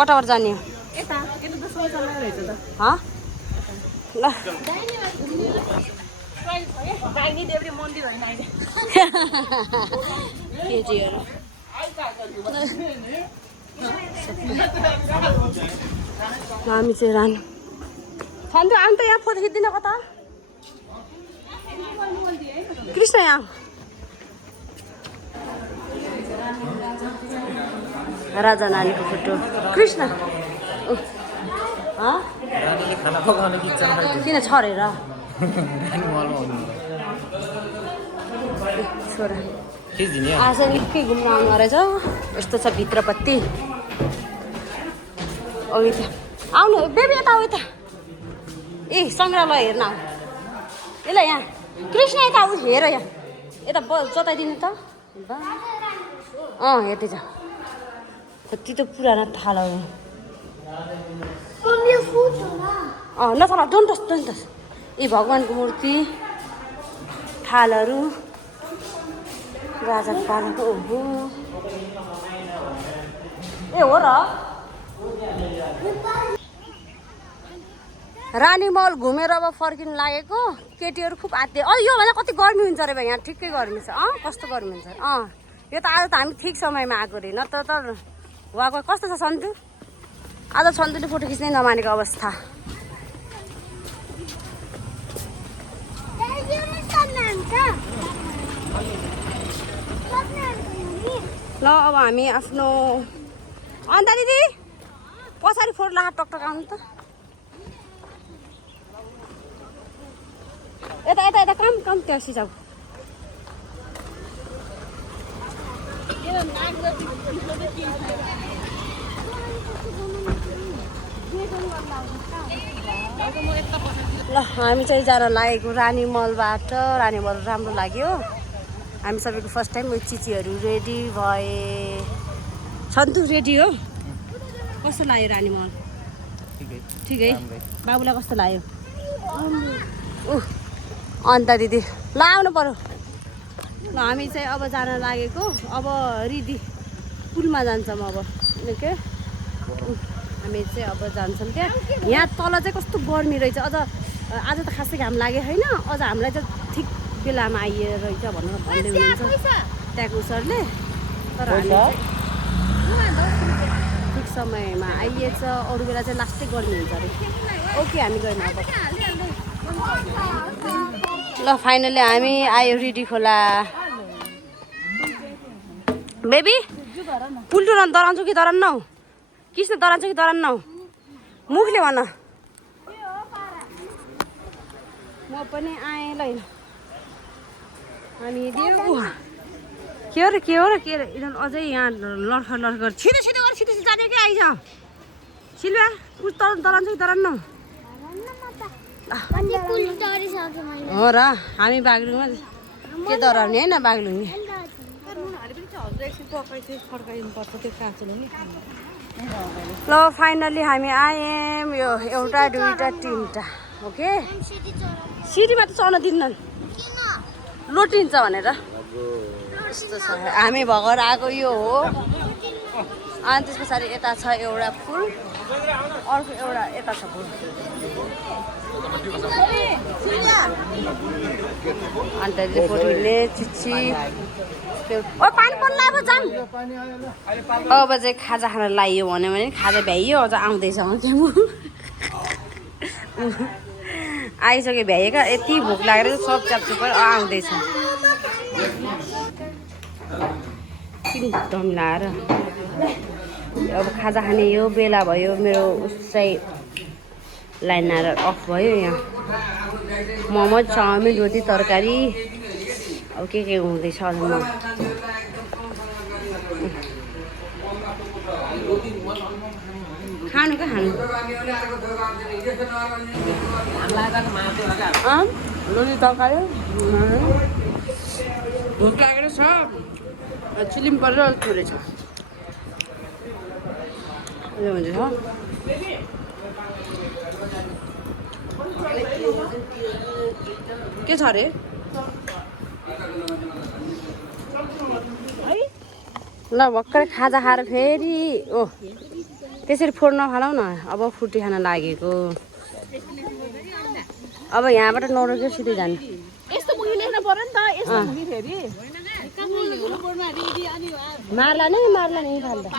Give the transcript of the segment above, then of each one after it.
कताबाट जाने यता यता त शौचालय रहेछ त ल दाहिने देउरे मन्दिर होइन अहिले केटीहरू हामी चाहिँ रानु सन्ध्या आउनु त यहाँ फोटो खिच्दिन कता कृष्ण यहाँ राजा नानीको फोटो कृष्ण रानीले खाना पकाउन किचन किन छरेर छोरा आज निकै घुम्न आउनु रहेछ यस्तो छ भित्रपट्टि आउनु बेबी यता आऊ यता ए सङ्ग्रहालय हेर्न आऊ यसलाई यहाँ कृष्ण यता आऊ हेर यहाँ यता जताइदिनु त हेर्दै छ कति त पुरानो थाला हो नथला डन्टस ए भगवान्को मूर्ति थालहरू राजा पालेको ओहो ए हो र रानी महल घुमेर अब फर्किनु लागेको केटीहरू खुब आत्ते यो भन्दा कति गर्मी हुन्छ अरे यहाँ ठिकै गर्मी छ कस्तो गर्मी हुन्छ यो त आज त हामी ठिक समयमा आएको अरे न त उहाँको कस्तो छ सन्तु आज सन्तुले फोटो खिच्नै नमानेको अवस्था ल अब हामी आफ्नो अन्त दिदी पछाडि फोटो ला टकटक आउनु त यता यता यता काम त्यहाँ सिजाउ ल हामी चाहिँ जान लागेको रानी महलबाट रानी महल राम्रो लाग्यो हामी सबैको फर्स्ट टाइम चिचीहरू रेडी भए सन्तु रेडी हो कस्तो लाग्यो रानी महल ठिकै बाबुलाई कस्तो लाग्यो अन्त दिदी ल आउनु पर्यो ल हामी चाहिँ अब जान लागेको अब रिदी पुलमा जान्छौँ अब के हामी चाहिँ अब जान्छौँ त्यहाँ यहाँ तल चाहिँ कस्तो गर्मी रहेछ अझ आज त खासै घाम लाग्यो होइन अझ हामीलाई चाहिँ ठिक बेलामा आइए रहेछ भनेर भन्दै हुनुहुन्छ त्यहाँको सरले तर ठिक समयमा आइएछ अरू बेला चाहिँ लास्टै गर्मी हुन्छ अरे ओके हामी गयौँ अब ल फाइनली हामी आयो रिडी खोला बेबी पुल्टो डराउँछु कि डरान्नौ कृष्ण डराउँछु कि डरान्नौ मुखले भन म पनि आएँ ल हामी के हो र यिनीहरू अझै यहाँ लड्खर छिटो जाने कि आइज सिल्वा उस डराउँछु कि डरान्नौ हो र हामी बागलुङमा के डराउने होइन बागलुङे ल फाइनली हामी आयौँ यो एउटा दुईवटा तिनवटा ओके सिटीमा त चढ्न दिन्नन् लोटिन्छ भनेर यस्तो छ हामी भगर आएको यो हो अनि त्यस पछाडि यता छ एउटा फुल अर्को एउटा यता छ फुल अन्त फोटोले चिच्ची पानी पर्ला अब जाम अब चाहिँ खाजा खान लाग्यो भन्यो भने खाजा भ्याइयो अझ आउँदैछ आइसक्यो भ्याइएका यति भोक लागेर सब च्याप्चुप आउँदैछ किन दम लाएर अब खाजा खाने यो बेला भयो मेरो उसै लाइन आएर अफ भयो यहाँ मोमो चाउमिन रोटी तरकारी अब के हुँदैछ अझ म खानु कहाँ खानु रोटी तरकारी भोक लागेर छ चिलिम परेर थोरै छ हुन्छ के छ अरे ल भर्खर खाजा खाएर फेरि त्यसरी फोड नफालाउ न अब फुटी खान लागेको अब यहाँबाट नरोक्यो सिधै जानु यस्तो मुखी लेख्न पर्यो नि त यस्तो मुखी फेरि मार्ला नै फाल्दा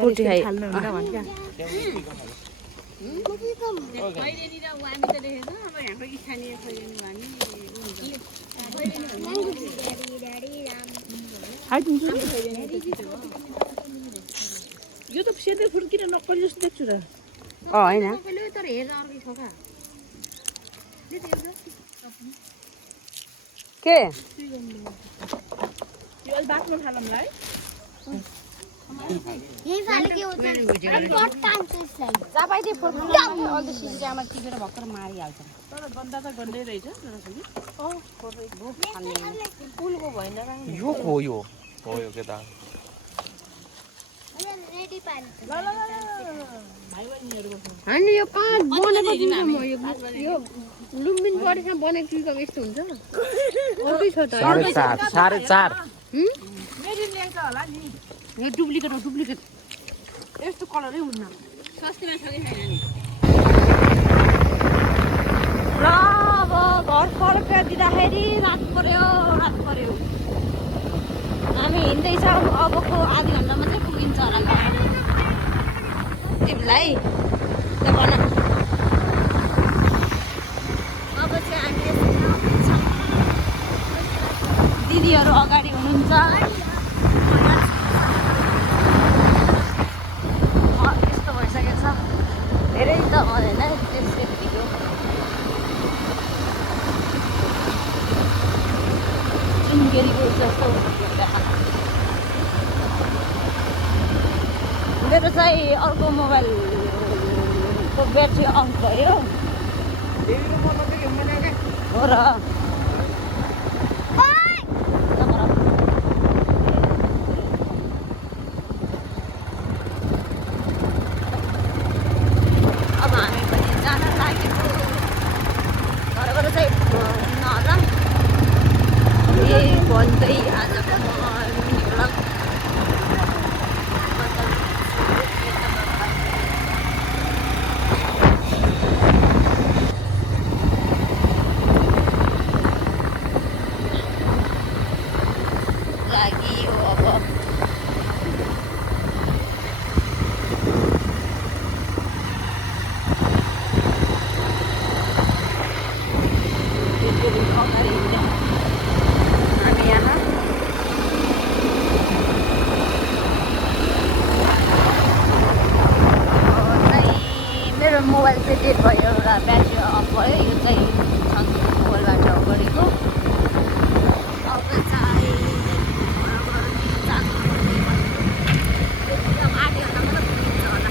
फुटी खाइ यो त सेतै फुर्किन नक्कली जस्तो देख्छु र होइन के यो अलि बाँच्नु थालौँला है भर्खर मारिहाल्छ तर गन्दा त गन्दै रहेछ पुलको भएन यो हो यो केटा होइन यो कहाँ बनेको यो लुम्बिन बडीसँग बनेको चिजको यस्तो हुन्छ अरू छ त 4.5 मेरी ल्याउँछ होला नि यो डुप्लिकेट हो डुप्लिकेट यस्तो कलरै हुन्न सस्तीमा छ कि छैन नि ल अब घर फर्केर दिँदाखेरि रात पर्यो हामी हिँड्दैछौँ अबको आधा घन्टामा चाहिँ पुगिन्छ होला तिमीलाई त्यो भन अब चाहिँ हामी दिदीहरू अगाडि हुनुहुन्छ यस्तो भइसकेको छ धेरै त होइन सेफ्टीको चिनगेरीको जस्तो मेरो चाहिँ अर्को मोबाइलको ब्याट्री अफ भयो हो र अब हामी पनि जान लागेको घरबाट चाहिँ नहोला यही भन्दै आजको मिनी ब्लग लागि अब हामी यहाँ मेरो मोबाइल चाहिँ डेट भयो र ब्याट्री अफ भयो यो चाहिँ मोबाइलबाट गरेको अब चाहिँ आधी घन्टा मात्रै पुगिन्छ होला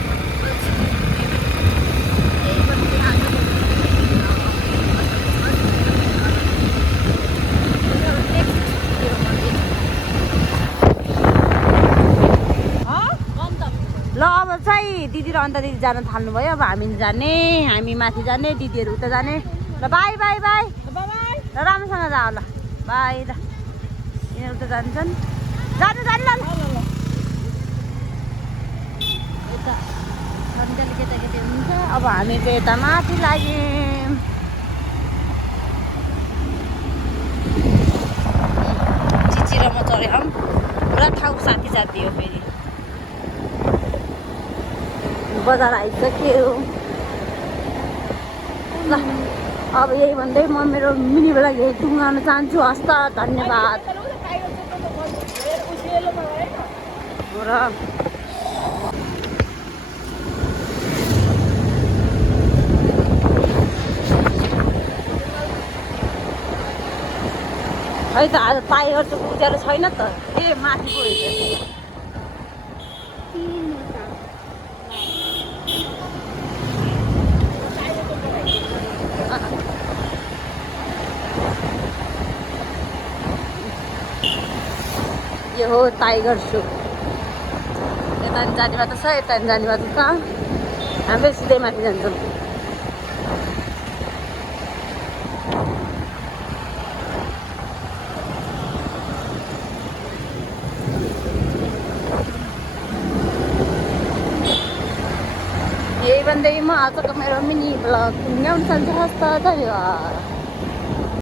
ल अब चाहिँ दिदी र अन्त दिदी जान थाल्नुभयो अब हामी जाने हामी माथि जाने दिदीहरू उता जाने ल बाई बाई बाई ल राम्रोसँग जा ल बाई ल यिनीहरू उता जान्छन् जानु ल यता सन्ध्याले केटाकेटी हुन्छ अब हामी चाहिँ यता माथि लाग्यौँ चिची र म चढ्यौँ पुरा ठाउँ साथी साथी हो फेरि बजार आइसक्यो ल अब यही भन्दै म मेरो मिनी ब्लग यही टुङ्गाउन चाहन्छु हस्त धन्यवाद र खै त आज टाइगर चाहिँ उज्यालो छैन त ए माथि गएछ यो हो टाइगर सु यता जाने बाटो छ यता जाने बाटो छ हाम्रो सिधै माथि जान्छौँ भन्दै म आजको मेरो मिनी ब्लग ल्याउनु चाहन्छु हस्त धन्यवाद